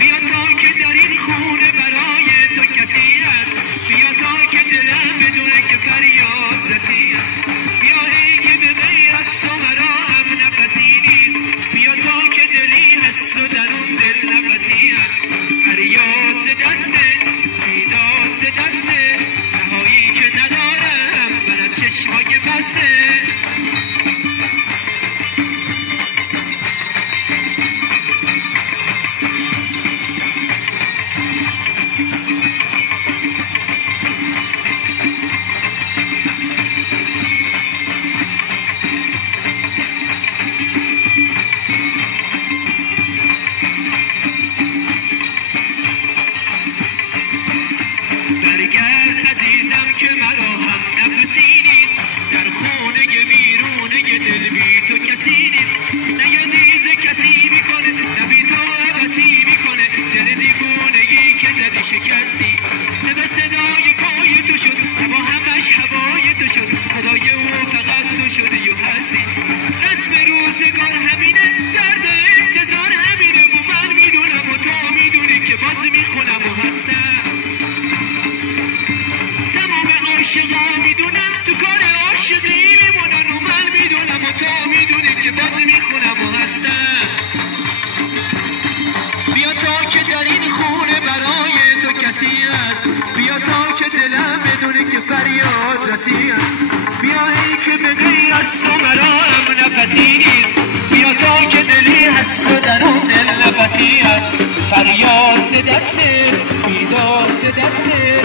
بیا تا که در این خونه برای تو کسی است، بیا تا که دلم بدونه که فریاد رسی است. بیا ای که به غیر از تو مرا هم نفسی نیست، بیا تا که دلی هست و در اون دل نفسی است. فریاد ز دسته، بیداد ز دسته، رهایی که ندارم من از چشمای بسته. شکستی صدا صدای پای تو شد، هوا همش هوای تو شد، خدای او فقط تو شدی و هستی. رسم روزگار همینه، درد انتظار همینه، و من میدونم و تو میدونی که باز میخونم و هستم. تمام عاشقا میدونم تو کار عاشقی میمونن، و من میدونم و تو میدونی که باز میخونم و هستم. بیا تا که در این خونه برای تو کسی است، بیا تا که دلم بدونه که فریاد رسی است. بیا ای که به غیر از تو مرا هم نفسی نیست، بیا تا که دلی هست و در اون دل نفسی است. فریاد ز دسته، بیداد ز دسته،